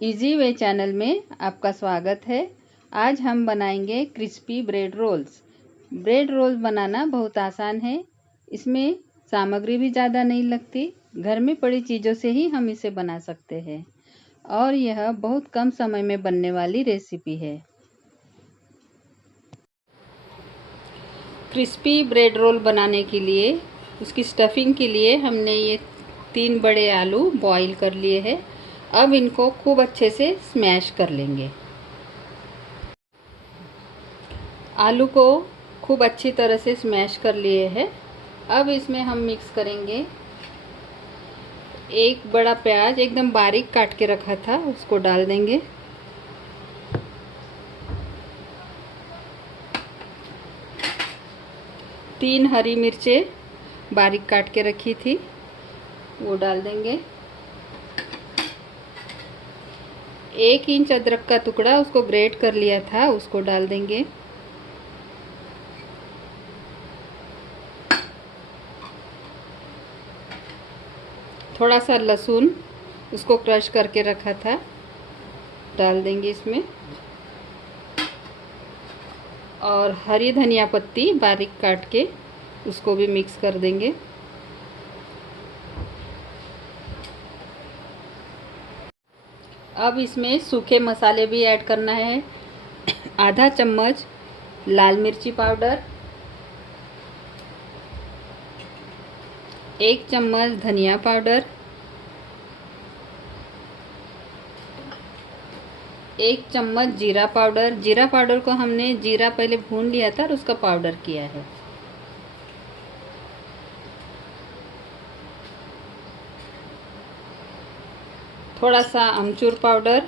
Easy way channel में आपका स्वागत है। आज हम बनाएंगे crispy bread rolls. Bread rolls बनाना बहुत आसान है। इसमें सामग्री भी ज़्यादा नहीं लगती। घर में पड़ी चीज़ों से ही हम इसे बना सकते हैं और यह बहुत कम समय में बनने वाली रेसिपी है। क्रिस्पी ब्रेड रोल बनाने के लिए उसकी स्टफिंग के लिए हमने ये 3 बड़े आलू बॉईल कर लिए हैं। अब इनको खूब अच्छे से स्मैश कर लेंगे। आलू को खूब अच्छी तरह से स्मैश कर लिए हैं। अब इसमें हम मिक्स करेंगे एक बड़ा प्याज एकदम बारीक काट के रखा था, उसको डाल देंगे। तीन हरी मिर्चें बारीक काट के रखी थी, वो डाल देंगे। 1 इंच अदरक का टुकड़ा उसको ग्रेट कर लिया था, उसको डाल देंगे। थोड़ा सा लहसुन उसको क्रश करके रखा था, डाल देंगे इसमें। और हरी धनिया पत्ती बारीक काट के उसको भी मिक्स कर देंगे। अब इसमें सूखे मसाले भी ऐड करना है। आधा चम्मच लाल मिर्ची पाउडर, 1 चम्मच धनिया पाउडर, 1 चम्मच जीरा पाउडर। जीरा पाउडर को हमने जीरा पहले भून लिया था और उसका पाउडर किया है। थोड़ा सा अमचूर पाउडर,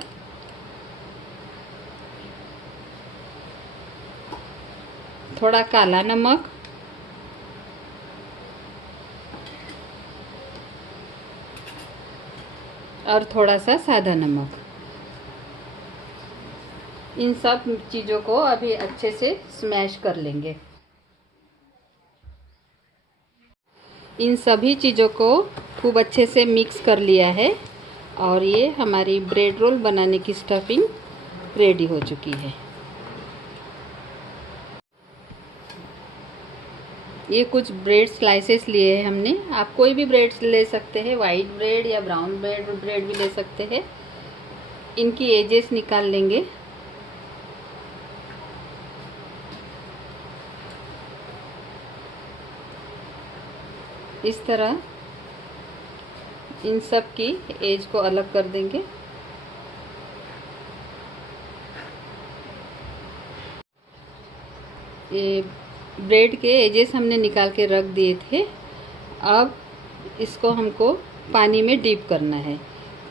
थोड़ा काला नमक, और थोड़ा सा सादा नमक। इन सब चीज़ों को अभी अच्छे से स्मैश कर लेंगे। इन सभी चीज़ों को खूब अच्छे से मिक्स कर लिया है और ये हमारी ब्रेड रोल बनाने की स्टफिंग रेडी हो चुकी है। ये कुछ ब्रेड स्लाइसेस लिए हैं हमने। आप कोई भी ब्रेड ले सकते हैं, वाइट ब्रेड या ब्राउन ब्रेड भी ले सकते हैं। इनकी एजेस निकाल लेंगे। इस तरह इन सब की एज को अलग कर देंगे। ये ब्रेड के एजेस हमने निकाल के रख दिए थे। अब इसको हमको पानी में डिप करना है।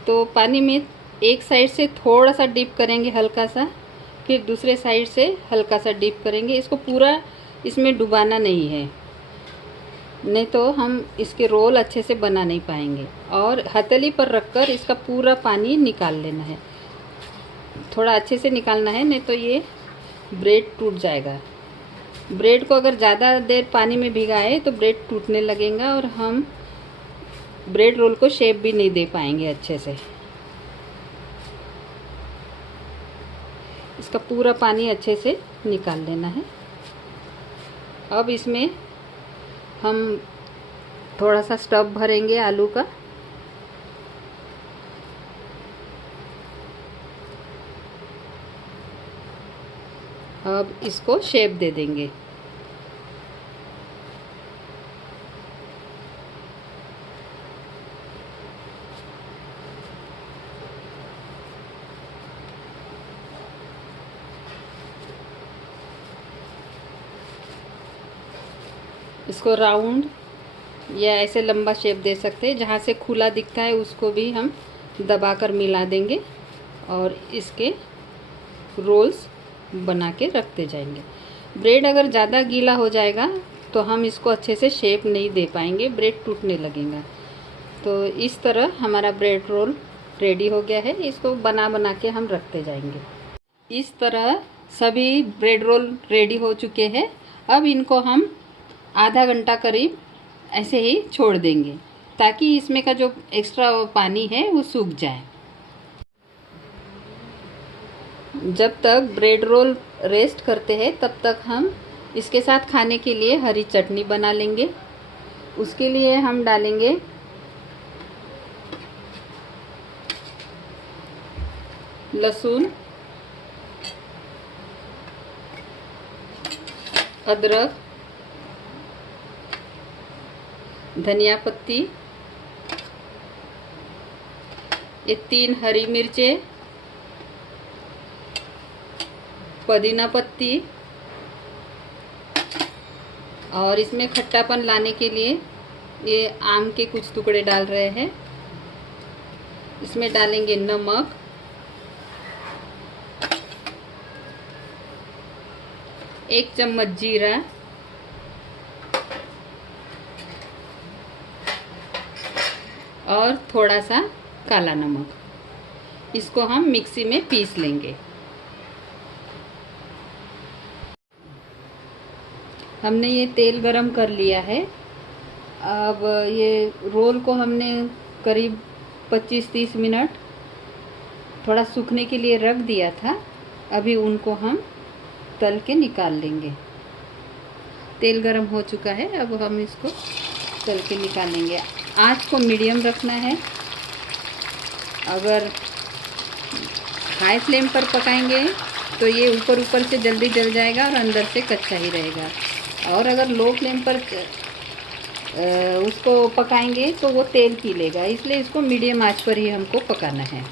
तो पानी में एक साइड से थोड़ा सा डिप करेंगे, हल्का सा, फिर दूसरे साइड से हल्का सा डिप करेंगे। इसको पूरा इसमें डुबाना नहीं है, नहीं तो हम इसके रोल अच्छे से बना नहीं पाएंगे। और हथेली पर रखकर इसका पूरा पानी निकाल लेना है। थोड़ा अच्छे से निकालना है, नहीं तो ये ब्रेड टूट जाएगा। ब्रेड को अगर ज़्यादा देर पानी में भिगाए तो ब्रेड टूटने लगेगा और हम ब्रेड रोल को शेप भी नहीं दे पाएंगे अच्छे से। इसका पूरा पानी अच्छे से निकाल लेना है। अब इसमें हम थोड़ा सा स्टफ भरेंगे आलू का। अब इसको शेप दे देंगे। इसको राउंड या ऐसे लंबा शेप दे सकते हैं। जहाँ से खुला दिखता है उसको भी हम दबाकर मिला देंगे और इसके रोल्स बना के रखते जाएंगे। ब्रेड अगर ज़्यादा गीला हो जाएगा तो हम इसको अच्छे से शेप नहीं दे पाएंगे, ब्रेड टूटने लगेगा। तो इस तरह हमारा ब्रेड रोल रेडी हो गया है। इसको बना के हम रखते जाएंगे। इस तरह सभी ब्रेड रोल रेडी हो चुके हैं। अब इनको हम आधा घंटा करीब ऐसे ही छोड़ देंगे ताकि इसमें का जो एक्स्ट्रा पानी है वो सूख जाए। जब तक ब्रेड रोल रेस्ट करते हैं तब तक हम इसके साथ खाने के लिए हरी चटनी बना लेंगे। उसके लिए हम डालेंगे लहसुन, अदरक, धनिया पत्ती, ये 3 हरी मिर्चें, पुदीना पत्ती, और इसमें खट्टापन लाने के लिए ये आम के कुछ टुकड़े डाल रहे हैं। इसमें डालेंगे नमक, एक चम्मच जीरा, और थोड़ा सा काला नमक। इसको हम मिक्सी में पीस लेंगे। हमने ये तेल गरम कर लिया है। अब ये रोल को हमने करीब 25-30 मिनट थोड़ा सूखने के लिए रख दिया था। अभी उनको हम तल के निकाल लेंगे। तेल गरम हो चुका है, अब हम इसको तल के निकालेंगे। आँच को मीडियम रखना है। अगर हाई फ्लेम पर पकाएंगे तो ये ऊपर ऊपर से जल्दी जल जाएगा और अंदर से कच्चा ही रहेगा। और अगर लो फ्लेम पर उसको पकाएंगे तो वो तेल पी लेगा। इसलिए इसको मीडियम आंच पर ही हमको पकाना है।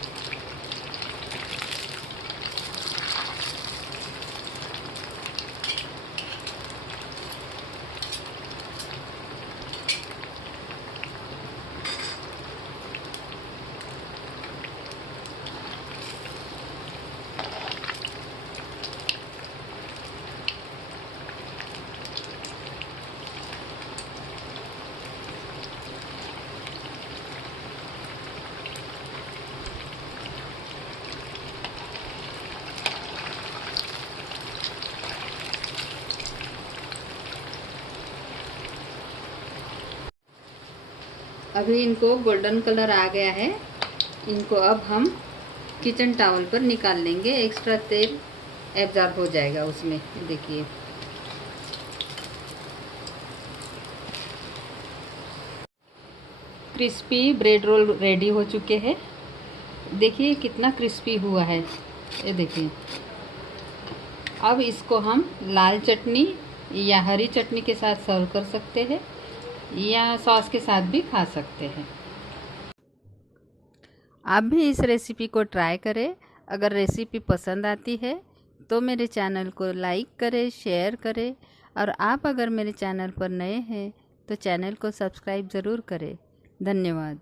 अभी इनको गोल्डन कलर आ गया है। इनको अब हम किचन टॉवल पर निकाल लेंगे। एक्स्ट्रा तेल एब्जॉर्ब हो जाएगा उसमें। देखिए, क्रिस्पी ब्रेड रोल रेडी हो चुके हैं। देखिए कितना क्रिस्पी हुआ है, ये देखिए। अब इसको हम लाल चटनी या हरी चटनी के साथ सर्व कर सकते हैं या सॉस के साथ भी खा सकते हैं। आप भी इस रेसिपी को ट्राई करें। अगर रेसिपी पसंद आती है तो मेरे चैनल को लाइक करें, शेयर करें, और आप अगर मेरे चैनल पर नए हैं तो चैनल को सब्सक्राइब ज़रूर करें। धन्यवाद।